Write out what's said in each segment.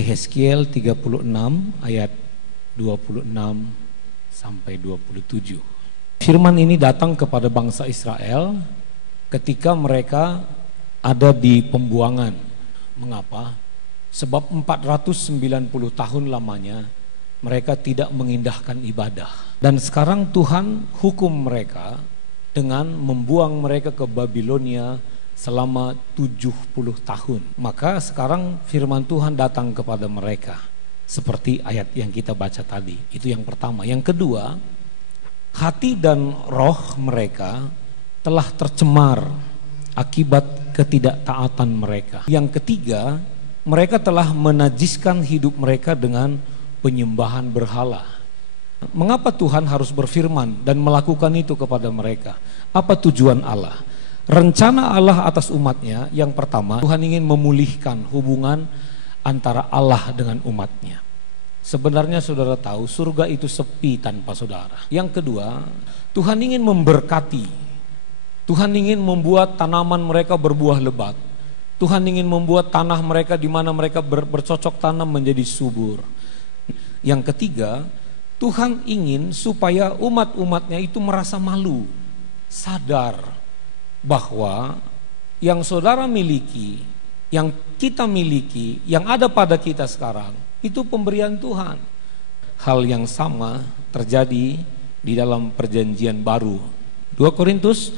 Yehezkiel 36 ayat 26 sampai 27. Firman ini datang kepada bangsa Israel ketika mereka ada di pembuangan. Mengapa? Sebab 490 tahun lamanya mereka tidak mengindahkan ibadah. Dan sekarang Tuhan hukum mereka dengan membuang mereka ke Babilonia selama 70 tahun. Maka sekarang firman Tuhan datang kepada mereka seperti ayat yang kita baca tadi. Itu yang pertama. Yang kedua, hati dan roh mereka telah tercemar akibat ketidaktaatan mereka. Yang ketiga, mereka telah menajiskan hidup mereka dengan penyembahan berhala. Mengapa Tuhan harus berfirman dan melakukan itu kepada mereka? Apa tujuan Allah? Rencana Allah atas umatnya, yang pertama, Tuhan ingin memulihkan hubungan antara Allah dengan umatnya. Sebenarnya saudara tahu surga itu sepi tanpa saudara. Yang kedua, Tuhan ingin memberkati. Tuhan ingin membuat tanaman mereka berbuah lebat. Tuhan ingin membuat tanah mereka di mana mereka bercocok tanam menjadi subur. Yang ketiga, Tuhan ingin supaya umat-umatnya itu merasa malu, sadar bahwa yang saudara miliki, yang kita miliki, yang ada pada kita sekarang, itu pemberian Tuhan. Hal yang sama terjadi di dalam perjanjian baru. 2 Korintus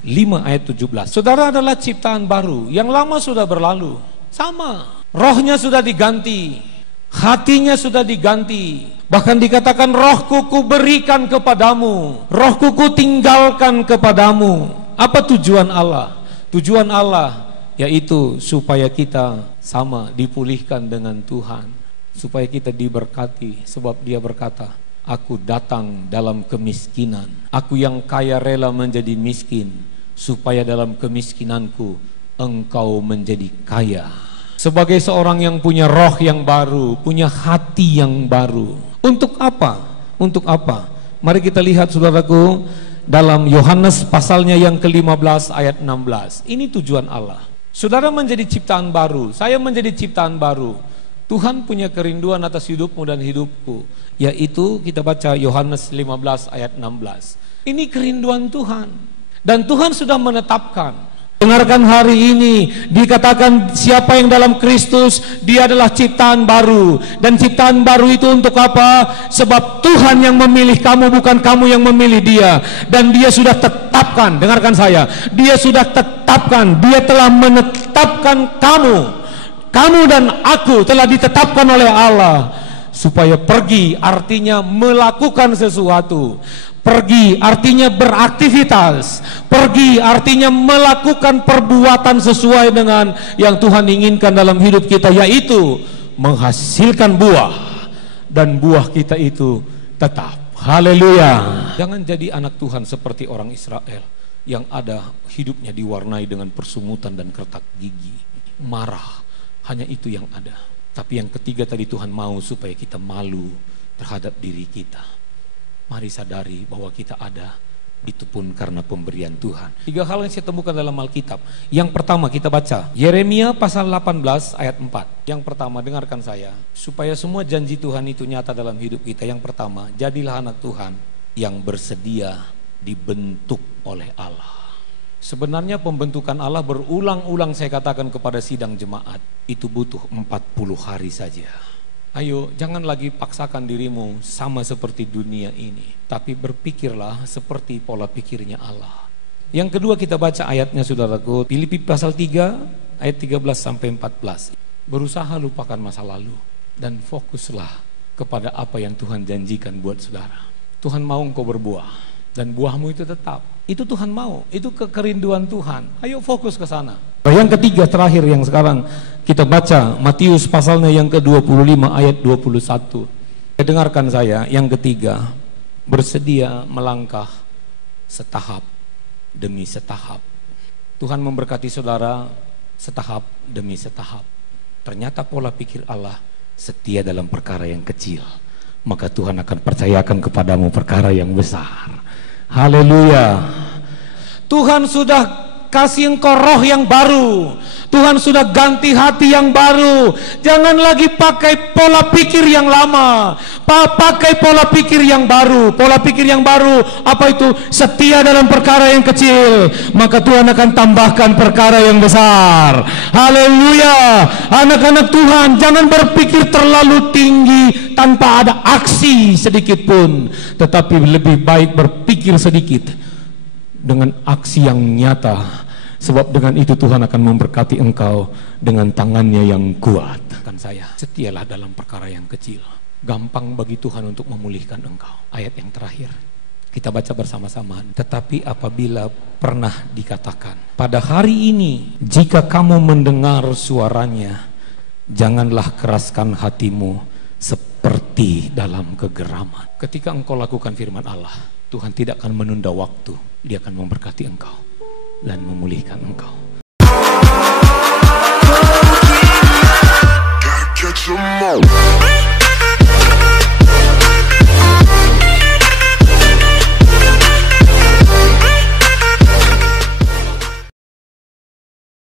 5 ayat 17. Saudara adalah ciptaan baru, yang lama sudah berlalu. Sama, rohnya sudah diganti, hatinya sudah diganti. Bahkan dikatakan rohku ku berikan kepadamu, rohku ku tinggalkan kepadamu. Apa tujuan Allah? Tujuan Allah yaitu supaya kita sama dipulihkan dengan Tuhan, supaya kita diberkati. Sebab Dia berkata, aku datang dalam kemiskinan, aku yang kaya rela menjadi miskin, supaya dalam kemiskinanku engkau menjadi kaya. Sebagai seorang yang punya roh yang baru, punya hati yang baru. Untuk apa? Untuk apa? Mari kita lihat saudaraku dalam Yohanes pasalnya yang ke-15 ayat 16. Ini tujuan Allah. Saudara menjadi ciptaan baru, saya menjadi ciptaan baru. Tuhan punya kerinduan atas hidupmu dan hidupku, yaitu kita baca Yohanes 15 ayat 16. Ini kerinduan Tuhan. Dan Tuhan sudah menetapkan. Dengarkan hari ini dikatakan siapa yang dalam Kristus, dia adalah ciptaan baru. Dan ciptaan baru itu untuk apa? Sebab Tuhan yang memilih kamu, bukan kamu yang memilih Dia. Dan Dia sudah tetapkan, dengarkan saya, Dia sudah tetapkan, Dia telah menetapkan kamu dan aku telah ditetapkan oleh Allah supaya pergi, artinya melakukan sesuatu. Pergi artinya beraktivitas. Pergi artinya melakukan perbuatan sesuai dengan yang Tuhan inginkan dalam hidup kita, yaitu menghasilkan buah. Dan buah kita itu tetap. Haleluya. Jangan jadi anak Tuhan seperti orang Israel yang ada hidupnya diwarnai dengan persumutan dan kertak gigi, marah. Hanya itu yang ada. Tapi yang ketiga tadi, Tuhan mau supaya kita malu terhadap diri kita. Mari sadari bahwa kita ada, itu pun karena pemberian Tuhan. 3 hal yang saya temukan dalam Alkitab. Yang pertama kita baca Yeremia pasal 18 ayat 4. Yang pertama, dengarkan saya, supaya semua janji Tuhan itu nyata dalam hidup kita. Yang pertama, jadilah anak Tuhan yang bersedia dibentuk oleh Allah. Sebenarnya pembentukan Allah berulang-ulang saya katakan kepada sidang jemaat, itu butuh 40 hari saja. Ayo, jangan lagi paksakan dirimu sama seperti dunia ini, tapi berpikirlah seperti pola pikirnya Allah. Yang kedua kita baca ayatnya saudaraku, Filipi pasal 3 ayat 13 sampai 14. Berusaha lupakan masa lalu dan fokuslah kepada apa yang Tuhan janjikan buat saudara. Tuhan mau engkau berbuah dan buahmu itu tetap. Itu Tuhan mau, itu kekerinduan Tuhan. Ayo fokus ke sana. Yang ketiga terakhir yang sekarang kita baca Matius pasalnya yang ke-25 ayat 21. Dengarkan saya, yang ketiga, bersedia melangkah setahap demi setahap. Tuhan memberkati saudara setahap demi setahap. Ternyata pola pikir Allah setia dalam perkara yang kecil, maka Tuhan akan percayakan kepadamu perkara yang besar. Haleluya. Tuhan sudah kasih engkau roh yang baru. Tuhan sudah ganti hati yang baru. Jangan lagi pakai pola pikir yang lama. Pakai pola pikir yang baru. Pola pikir yang baru apa itu? Setia dalam perkara yang kecil, maka Tuhan akan tambahkan perkara yang besar. Haleluya. Anak-anak Tuhan, jangan berpikir terlalu tinggi tanpa ada aksi sedikit pun, tetapi lebih baik berpikir sedikit dengan aksi yang nyata. Sebab dengan itu Tuhan akan memberkati engkau dengan tangannya yang kuat. Kan saya, setialah dalam perkara yang kecil. Gampang bagi Tuhan untuk memulihkan engkau. Ayat yang terakhir kita baca bersama-sama. Tetapi apabila pernah dikatakan, pada hari ini jika kamu mendengar suaranya, janganlah keraskan hatimu seperti dalam kegeraman. Ketika engkau lakukan firman Allah, Tuhan tidak akan menunda waktu. Dia akan memberkati engkau dan memulihkan engkau.